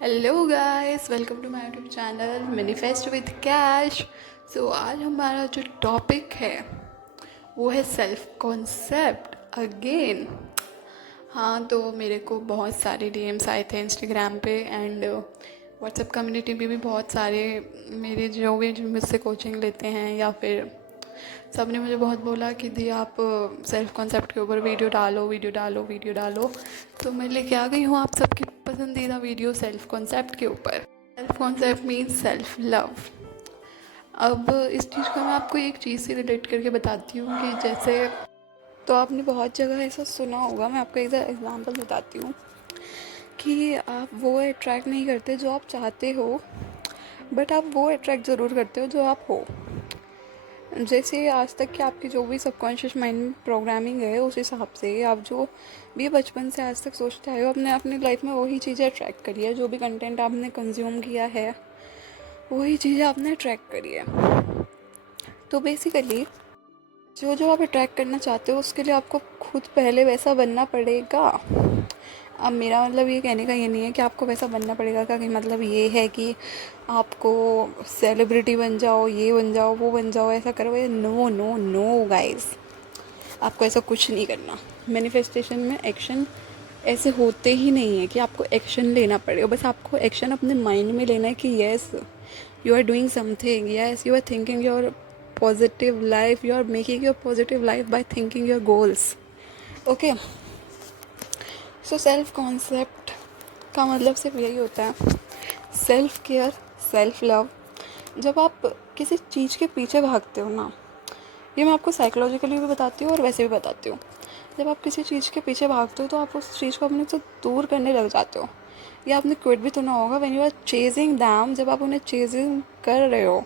Hello guys, welcome to my YouTube channel manifest with cash. So आज हमारा जो topic है वो है सेल्फ कॉन्सेप्ट अगेन। हाँ, तो मेरे को बहुत सारे डीएम्स आए थे इंस्टाग्राम पे एंड व्हाट्सएप कम्युनिटी में भी बहुत सारे मेरे जो भी मुझसे कोचिंग लेते हैं या फिर सब ने मुझे बहुत बोला कि दी आप सेल्फ कॉन्सेप्ट के ऊपर वीडियो डालो वीडियो डालो वीडियो डालो। तो मैं लेके आ गई हूँ आप सबकी पसंदीदा वीडियो सेल्फ कॉन्सेप्ट के ऊपर। Self concept means self love. अब इस चीज़ को मैं आपको एक चीज़ से रिलेट करके बताती हूँ कि जैसे तो आपने बहुत जगह ऐसा सुना होगा, मैं आपको एक एग्जांपल बताती हूँ कि आप वो अट्रैक्ट नहीं करते जो आप चाहते हो, बट आप वो अट्रैक्ट ज़रूर करते हो जो आप हो। जैसे आज तक की आपकी जो भी सबकॉन्शियस माइंड में प्रोग्रामिंग है उस हिसाब से आप जो भी बचपन से आज तक सोचते आए हो अपने अपनी लाइफ में वही चीज़ें अट्रैक्ट करी है। जो भी कंटेंट आपने कंज्यूम किया है वही चीज़ें आपने अट्रैक्ट करी है। तो बेसिकली जो जो आप अट्रैक्ट करना चाहते हो उसके लिए आपको खुद पहले वैसा बनना पड़ेगा। अब मेरा मतलब ये कहने का ये नहीं है कि आपको वैसा बनना पड़ेगा का कि मतलब ये है कि आपको सेलिब्रिटी बन जाओ, ये बन जाओ, वो बन जाओ, ऐसा करो। नो नो नो गाइस, आपको ऐसा कुछ नहीं करना। मैनिफेस्टेशन में एक्शन ऐसे होते ही नहीं है कि आपको एक्शन लेना पड़ेगा। बस आपको एक्शन अपने माइंड में लेना है कि yes you are doing something, yes you are thinking your positive life, you are making your positive life by thinking your goals. Okay, so self concept का मतलब सिर्फ यही होता है, सेल्फ केयर, सेल्फ लव। जब आप किसी चीज़ के पीछे भागते हो ना, ये मैं आपको साइकोलॉजिकली भी बताती हूँ और वैसे भी बताती हूँ। जब आप किसी चीज़ के पीछे भागते हो तो आप उस चीज़ को अपने से दूर करने लग जाते हो। या आपने क्विट भी सुना होगा, when you are chasing them, जब आप उन्हें चेजिंग कर रहे हो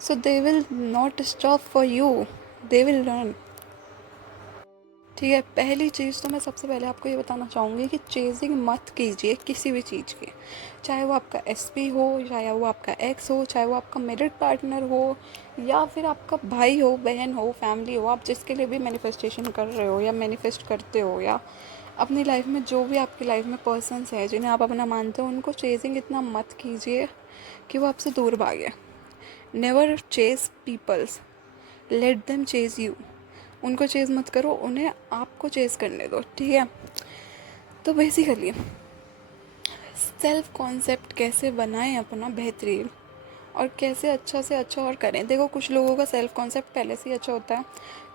so they will not stop for you, they will run. ठीक है, पहली चीज़ तो मैं सबसे पहले आपको ये बताना चाहूँगी कि चेजिंग मत कीजिए किसी भी चीज़ की। चाहे वो आपका एसपी हो, चाहे वो आपका एक्स हो, चाहे वो आपका मेरिट पार्टनर हो, या फिर आपका भाई हो, बहन हो, फैमिली हो। आप जिसके लिए भी मैनिफेस्टेशन कर रहे हो या मैनिफेस्ट करते हो, या अपनी लाइफ में जो भी आपकी लाइफ में पर्सन्स हैं जिन्हें आप अपना मानते हो, उनको चेजिंग इतना मत कीजिए कि वो आपसे दूर भागे। Never chase peoples, let them chase you. उनको चेज़ मत करो, उन्हें आपको चेज़ करने दो। ठीक है, तो बेसिकली सेल्फ कॉन्सेप्ट कैसे बनाएं अपना बेहतरीन, और कैसे अच्छा से अच्छा और करें। देखो, कुछ लोगों का सेल्फ कॉन्सेप्ट पहले से ही अच्छा होता है,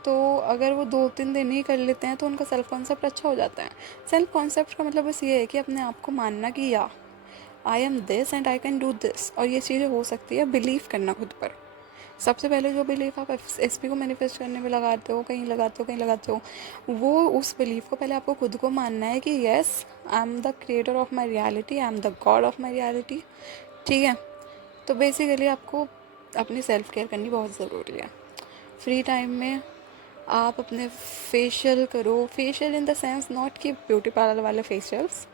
तो अगर वो 2-3 दिन ही कर लेते हैं तो उनका सेल्फ कॉन्सेप्ट अच्छा हो जाता है। सेल्फ कॉन्सेप्ट का मतलब बस ये है कि अपने आप को मानना कि या I am this and I can do this, और ये चीज़ें हो सकती है। बिलीव करना खुद पर। सबसे पहले जो बिलीफ आप एसपी को मैनिफेस्ट करने में लगाते हो, कहीं लगाते हो, कहीं लगाते हो, वो उस बिलीफ को पहले आपको खुद को मानना है कि yes I am the creator of my reality, I am the God of my reality. ठीक है, तो बेसिकली आपको अपनी सेल्फ केयर करनी बहुत ज़रूरी है। फ्री टाइम में आप अपने फेशियल करो। Facial in the sense not कि ब्यूटी पार्लर वाले फेशियल्स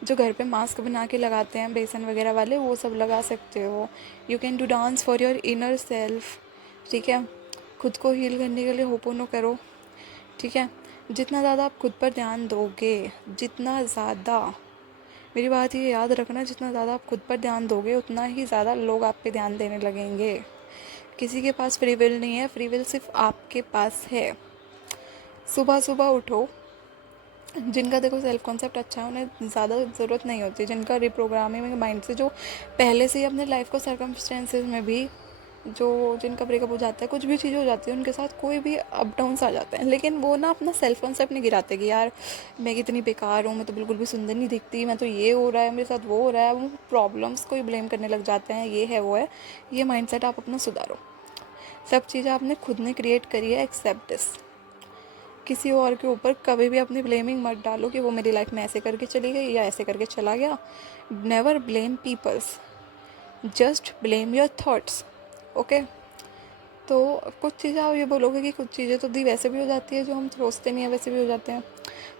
जो घर पे मास्क बना के लगाते हैं बेसन वगैरह वाले, वो सब लगा सकते हो। You can do dance for your inner self. ठीक है, खुद को हील करने के लिए होपोनो करो। ठीक है, जितना ज़्यादा आप खुद पर ध्यान दोगे, जितना ज़्यादा, मेरी बात ये याद रखना, जितना ज़्यादा आप खुद पर ध्यान दोगे उतना ही ज़्यादा लोग आप पे ध्यान देने लगेंगे। किसी के पास फ्री विल नहीं है, फ्री विल सिर्फ आपके पास है। सुबह सुबह उठो। जिनका देखो सेल्फ कॉन्सेप्ट अच्छा है उन्हें ज़्यादा ज़रूरत नहीं होती। जिनका रिप्रोग्रामिंग माइंड से, जो पहले से ही अपने लाइफ को सर्कमस्टेंसेस में भी, जो जिनका ब्रेकअप हो जाता है, कुछ भी चीज़ हो जाती है उनके साथ, कोई भी अप डाउन्स आ जाते हैं, लेकिन वो ना अपना सेल्फ कॉन्सेप्ट नहीं गिराते कि यार मैं कितनी बेकार हूँ, मैं तो बिल्कुल भी सुंदर नहीं दिखती, मैं तो ये हो रहा है मेरे साथ, वो हो रहा है। वो प्रॉब्लम्स को ही ब्लेम करने लग जाते हैं, ये है वो है। ये माइंडसेट आप अपना सुधारो। सब चीज़ें आपने खुद ने क्रिएट करी है, एक्सेप्ट दिस। किसी और के ऊपर कभी भी अपनी ब्लेमिंग मत डालो कि वो मेरी लाइफ में ऐसे करके चली गई या ऐसे करके चला गया। Never blame peoples, just blame your thoughts. Okay, तो कुछ चीज़ें आप ये बोलोगे कि कुछ चीज़ें तो दी वैसे भी हो जाती है, जो हम सोचते नहीं है वैसे भी हो जाते हैं।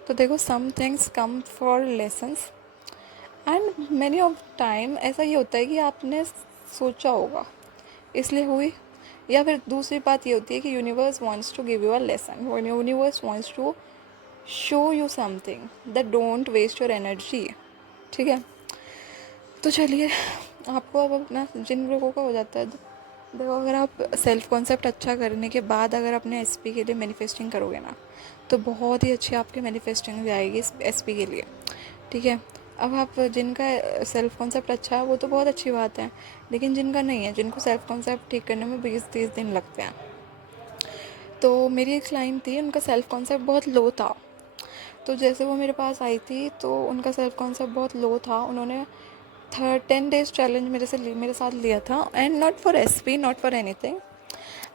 तो देखो, some things come for lessons and many of time ऐसा ये होता है कि आपने सोचा होगा इसलिए हुई, या फिर दूसरी बात ये होती है कि universe wants to give you a lesson, universe wants to show you something that don't waste your energy. ठीक है, तो चलिए, आपको अब अपना, जिन लोगों का हो जाता है, देखो अगर आप सेल्फ कॉन्सेप्ट अच्छा करने के बाद अगर अपने एसपी के लिए मैनिफेस्टिंग करोगे ना, तो बहुत ही अच्छी आपकी मैनिफेस्टिंग जाएगी एसपी के लिए। ठीक है। अब आप जिनका सेल्फ कॉन्सेप्ट अच्छा है वो तो बहुत अच्छी बात है, लेकिन जिनका नहीं है, जिनको सेल्फ कॉन्सेप्ट ठीक करने में 20-30 दिन लगते हैं। तो मेरी एक क्लाइंट थी, उनका सेल्फ कॉन्सेप्ट बहुत लो था। तो जैसे वो मेरे पास आई थी तो उनका सेल्फ कॉन्सेप्ट बहुत लो था। उन्होंने 10 days चैलेंज मेरे साथ लिया था, and not for SP, not for anything,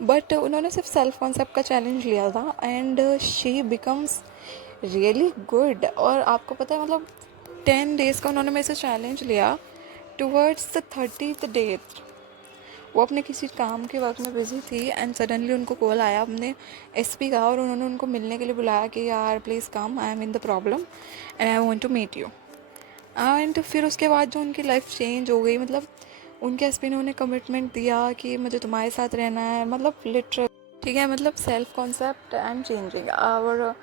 but उन्होंने सिर्फ सेल्फ कॉन्सेप्ट का चैलेंज लिया था, and she becomes really good. और आपको पता है, मतलब 10 days का उन्होंने मेरे से चैलेंज लिया। टूवर्ड्स द 30th डे वो अपने किसी काम के वर्क में बिजी थी, एंड सडनली उनको कॉल आया अपने एसपी का, और उन्होंने उनको मिलने के लिए बुलाया कि यार please come, I am in the problem and I want to meet you. And फिर उसके बाद जो उनकी लाइफ चेंज हो गई, मतलब उनके एसपी ने उन्हें कमिटमेंट दिया कि मुझे तुम्हारे साथ रहना है, मतलब लिटरल। ठीक है, मतलब self concept I am changing. और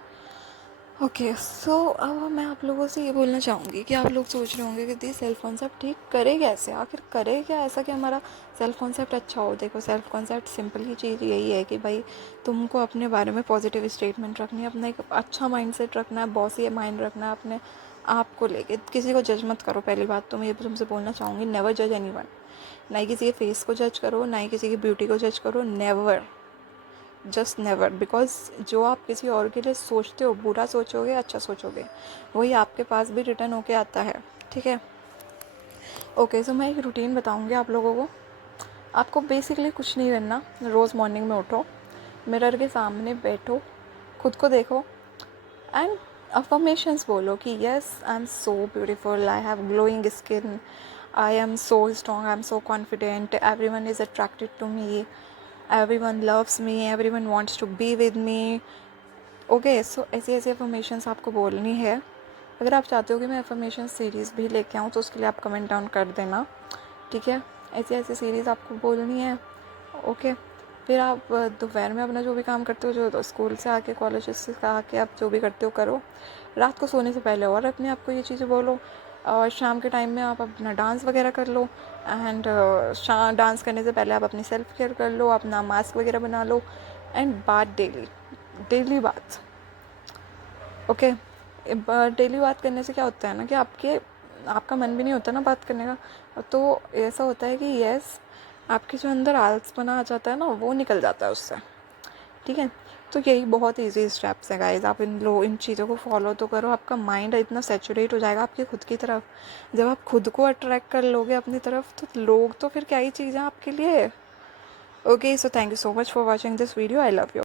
ओके, सो अब मैं आप लोगों से ये बोलना चाहूँगी कि आप लोग सोच रहे होंगे कि दी सेल्फ कॉन्सेप्ट ठीक करे कैसे, आखिर करे क्या ऐसा कि हमारा सेल्फ कॉन्सेप्ट अच्छा हो। देखो, सेल्फ कॉन्सेप्ट सिंपल ही चीज़ यही है कि भाई तुमको अपने बारे में पॉजिटिव स्टेटमेंट रखनी है, अपना एक अच्छा माइंडसेट रखना है, बॉसी माइंड रखना है अपने आप को लेके। किसी को जज मत करो, पहली बात तो मैं ये तुमसे बोलना चाहूँगी, नेवर जज एनीवन। ना ही किसी के फेस को जज करो, ना ही किसी की ब्यूटी को जज करो, नेवर, जस्ट नेवर। बिकॉज जो आप किसी और के लिए सोचते हो, बुरा सोचोगे अच्छा सोचोगे, वही आपके पास भी रिटर्न होके आता है। ठीक है। ओके, सो मैं एक रूटीन बताऊंगी आप लोगों को। आपको बेसिकली कुछ नहीं करना। रोज़ मॉर्निंग में उठो, मिरर के सामने बैठो, खुद को देखो, एंड अफर्मेशंस बोलो कि yes I am so beautiful, I have glowing skin, I am so strong, I am so confident, everyone is attracted to me, everyone loves me, everyone wants to be with me। Okay, so ऐसी ऐसी affirmations आपको बोलनी है। अगर आप चाहते हो कि मैं अफर्मेशन सीरीज़ भी लेके आऊँ तो उसके लिए आप कमेंट डाउन कर देना। ठीक है, ऐसी ऐसी सीरीज़ आपको बोलनी है। ओके, फिर आप दोपहर में अपना जो भी काम करते हो, जो तो स्कूल से आके, कॉलेज से आके आप जो भी करते हो करो। रात को सोने से पहले और अपने आप को ये चीज़ें बोलो, और शाम के टाइम में आप अपना डांस वगैरह कर लो, एंड डांस करने से पहले आप अपनी सेल्फ केयर कर लो, अपना मास्क वगैरह बना लो, एंड बात डेली, डेली बात। ओके, डेली बात करने से क्या होता है ना कि आपका मन भी नहीं होता ना बात करने का, तो ऐसा होता है कि यस, आपके जो अंदर आलसपना आ जाता है ना, वो निकल जाता है उससे। ठीक है, तो यही बहुत इजी स्टेप्स हैं गाइज। आप इन चीज़ों को फॉलो तो करो, आपका माइंड इतना सेचुरेट हो जाएगा आपकी खुद की तरफ। जब आप खुद को अट्रैक्ट कर लोगे अपनी तरफ, तो लोग तो फिर क्या ही चीज़ें आपके लिए। Okay, so thank you so much for watching this video, I love you.